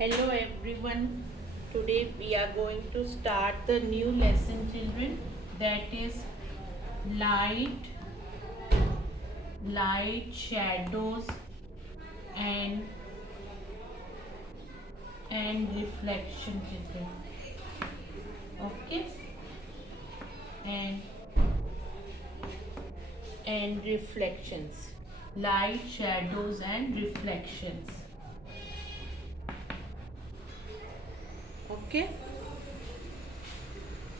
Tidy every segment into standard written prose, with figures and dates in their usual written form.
Hello everyone. Today we are going to start the new lesson, children. That is light, shadows, and reflection, children. Okay, and reflections. Light, shadows, and reflections. Okay.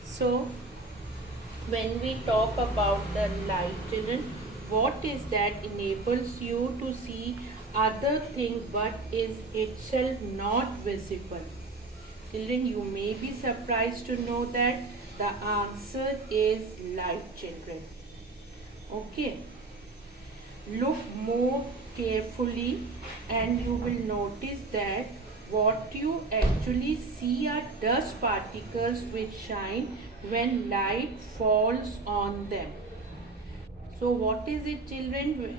So when we talk about the light, children, what is that enables you to see other thing but is itself not visible? Children, you may be surprised to know that the answer is light, children. Okay, look more carefully and you will notice that what you actually see are dust particles which shine when light falls on them. So what is it, children?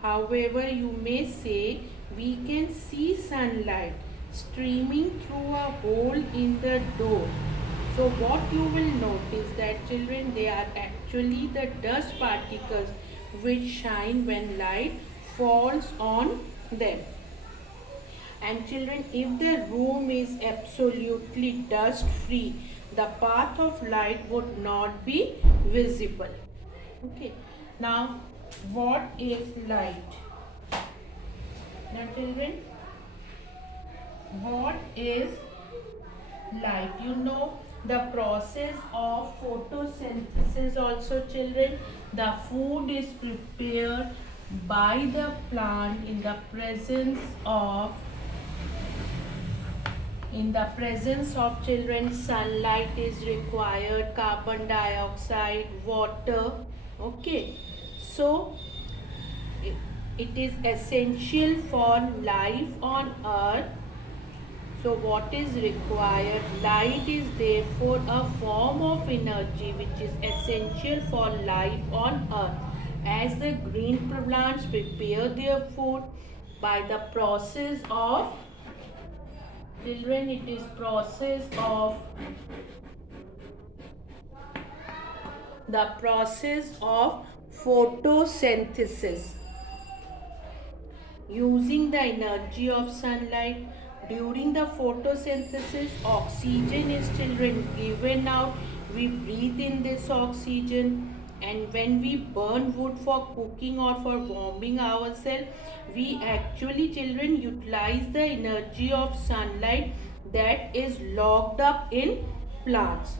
However, you may say we can see sunlight streaming through a hole in the door. So what you will notice that, children, they are actually the dust particles which shine when light falls on them. And children, if the room is absolutely dust free, the path of light would not be visible. Okay. Now, what is light? Now, children, what is light? You know the process of photosynthesis also, children. The food is prepared by the plant in the presence of children. Sunlight is required, carbon dioxide, water. Okay, so it is essential for life on earth. So what is required? Light is therefore a form of energy which is essential for life on earth. As the green plants prepare their food by the process of, children, it is process of photosynthesis. Using the energy of sunlight, during the photosynthesis, oxygen is, children, given out. We breathe in this oxygen, and when we burn wood for cooking or for warming ourselves, we actually, children, utilize the energy of sunlight that is locked up in plants.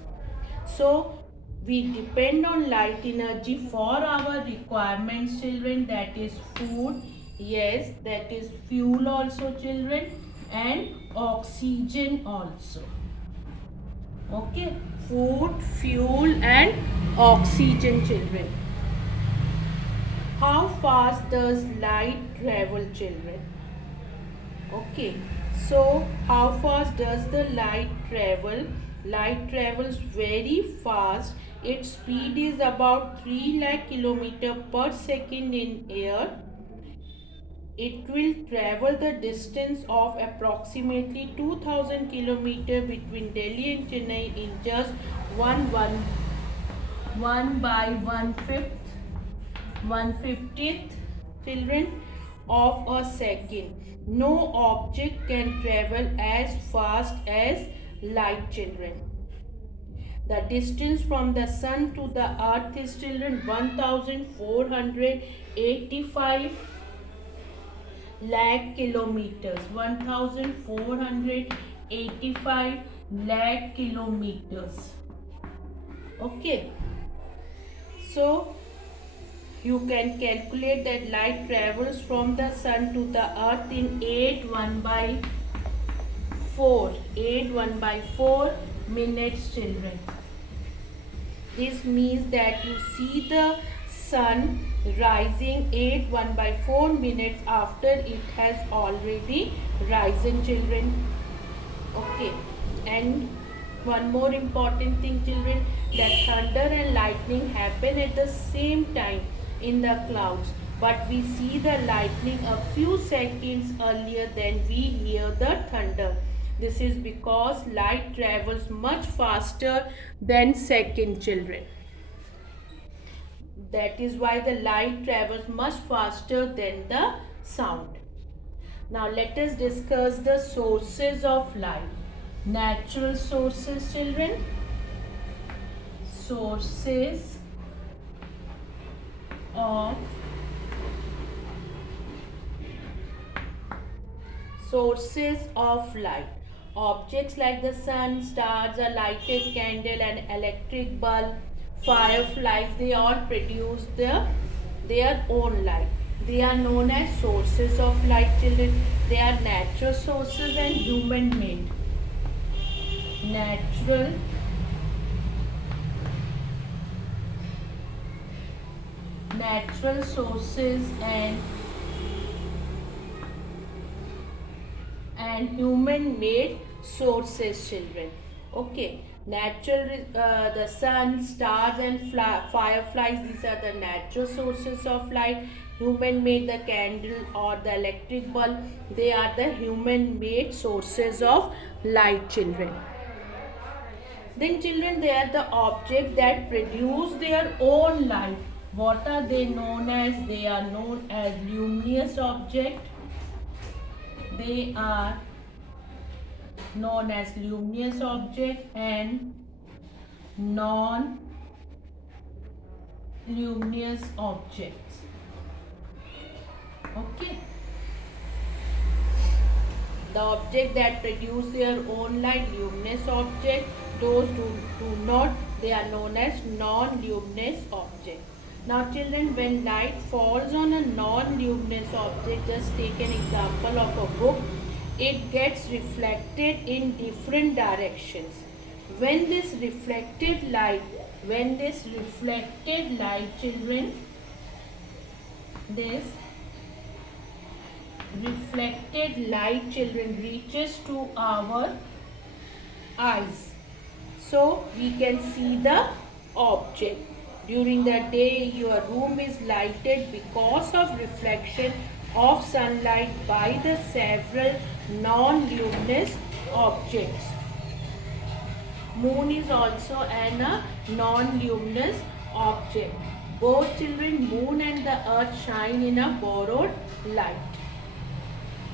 So we depend on light energy for our requirements, children. That is food, yes, that is fuel also, children, and oxygen also. Okay, food, fuel, and oxygen, children. How fast does light travel, children? Okay, so how fast does the light travel? Light travels very fast. Its speed is about 3 lakh kilometer per second in air. It will travel the distance of approximately 2000 kilometer between Delhi and Chennai in just 1/150th, children, of a second. No object can travel as fast as light, children. The distance from the sun to the earth is, children, 1485 lakh kilometers. 1485 lakh kilometers. Okay. So you can calculate that light travels from the sun to the earth in 8 minutes, children. This means that you see the sun rising 8 minutes after it has already risen, children. Okay, and one more important thing, children, that thunder and lightning happen at the same time in the clouds, but we see the lightning a few seconds earlier than we hear the thunder. This is because light travels much faster than second, children. That is why the light travels much faster than the sound. Now let us discuss the sources of light. Natural sources, children. Sources of light. Objects like the sun, stars, a lighted candle, an electric bulb, fireflies, they all produce their own light. They are known as sources of light, children. They are natural sources and human made. Natural sources and human made sources, children. Okay, the sun, stars and fireflies, these are the natural sources of light. Human made, the candle or the electric bulb, they are the human made sources of light, children. Then children, they are the objects that produce their own light. What are they known as? They are known as luminous objects. They are known as luminous object and non-luminous objects. Okay. The object that produce their own light, luminous object. Those do not, they are known as non-luminous object. Now children, when light falls on a non-luminous object, just take an example of a book, it gets reflected in different directions. When this reflected light, children, this reflected light, children, reaches to our eyes, so we can see the object. During the day, your room is lighted because of reflection of sunlight by the several non-luminous objects. Moon is also a non-luminous object. Both children, moon and the earth, shine in a borrowed light.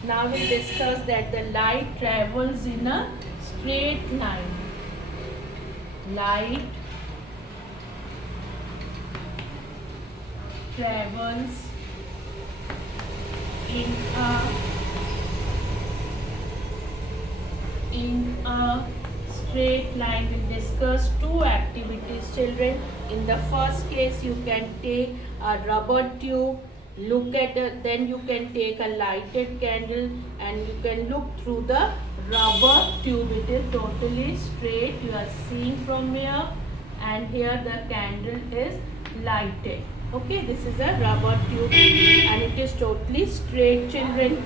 Now we discuss that the light travels in a straight line. Light travels in a straight line. We discuss two activities, children. In the first case, you can take a rubber tube, look at it, then you can take a lighted candle and you can look through the rubber tube. It is totally straight. You are seeing from here, and here the candle is lighted. Okay, this is a rubber tube and it is totally straight, children.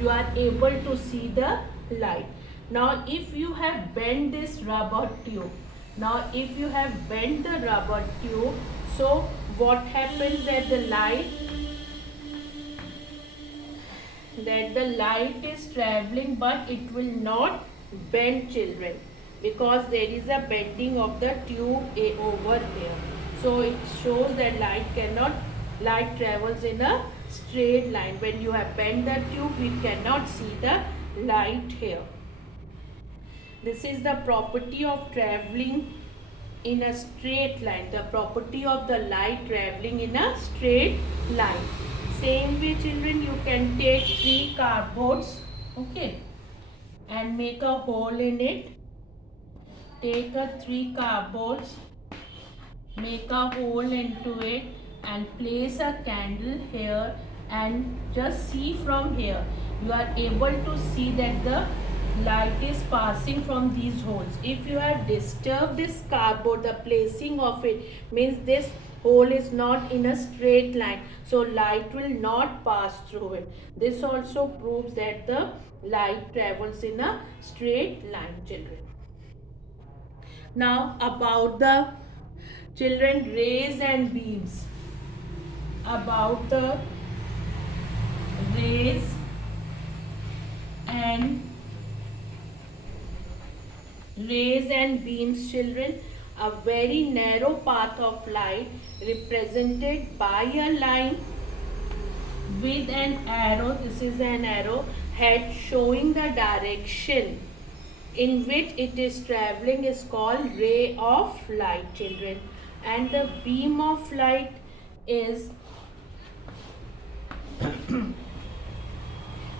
You are able to see the light. Now if you have bent this rubber tube, so what happens that the light is traveling, but it will not bend, children, because there is a bending of the tube over here. So it shows that light travels in a straight line. When you have bent the tube, we cannot see the light here. This is the property of traveling in a straight line. The property of the light traveling in a straight line. Same way, children, you can take 3 cardboards, okay, and make a hole in it. Take 3 cardboards, make a hole into it and place a candle here, and just see from here. You are able to see that the light is passing from these holes. If you have disturbed this cardboard, the placing of it means this hole is not in a straight line, so light will not pass through it. This also proves that the light travels in a straight line, children. Now about the children rays and beams. About the rays and Rays and beams, children. A very narrow path of light represented by a line with an arrow. This is an arrow head showing the direction in which it is traveling is called ray of light, children. And the beam of light is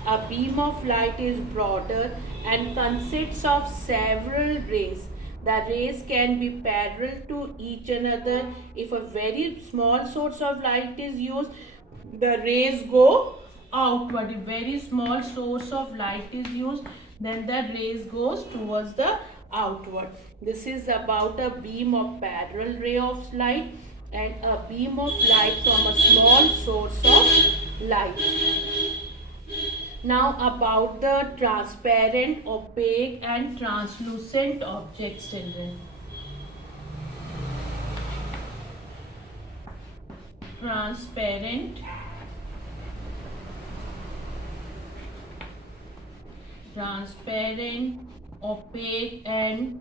a beam of light is broader and consists of several rays. The rays can be parallel to each another. If a very small source of light is used, the rays go outward. If very small source of light is used, then the rays goes towards the outward. This is about a beam of parallel ray of light and a beam of light from a small source of light. Now about the transparent, opaque and translucent objects, children. Transparent, opaque and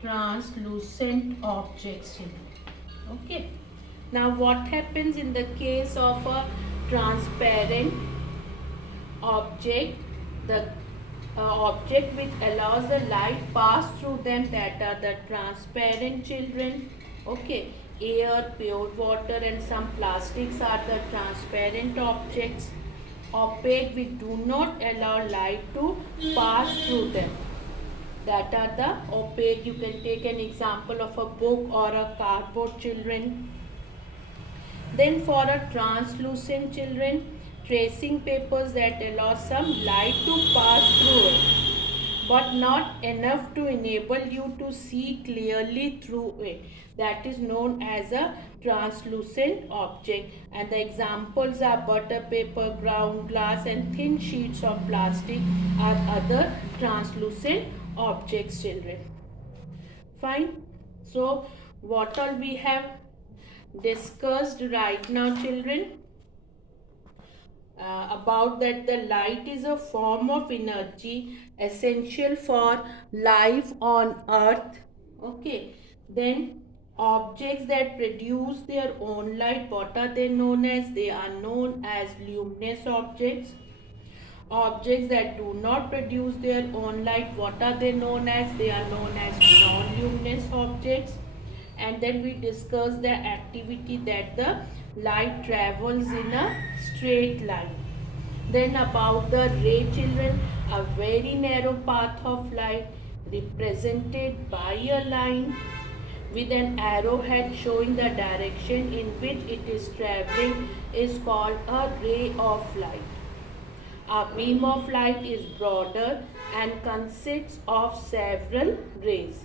translucent objects. Okay. Now what happens in the case of a transparent object? The object which allows the light pass through them, that are the transparent, children. Okay. Air, pure water and some plastics are the transparent objects. Opaque, we do not allow light to pass through them, that are the opaque. You can take an example of a book or a cardboard, children. Then for a translucent, children, tracing papers that allow some light to pass through it, but not enough to enable you to see clearly through it. That is known as a translucent object. And the examples are butter paper, ground glass and thin sheets of plastic are other translucent objects, children. Fine. So what all we have discussed right now, children, about that the light is a form of energy essential for life on earth. Okay. Then objects that produce their own light, what are they known as? They are known as luminous objects. Objects that do not produce their own light, what are they known as? They are known as non-luminous objects. And then we discuss the activity that the light travels in a straight line. Then about the ray, children, a very narrow path of light represented by a line with an arrowhead showing the direction in which it is traveling is called a ray of light. A beam of light is broader and consists of several rays.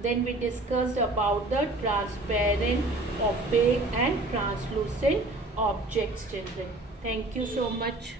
Then we discussed about the transparent, opaque and translucent objects, children. Thank you so much.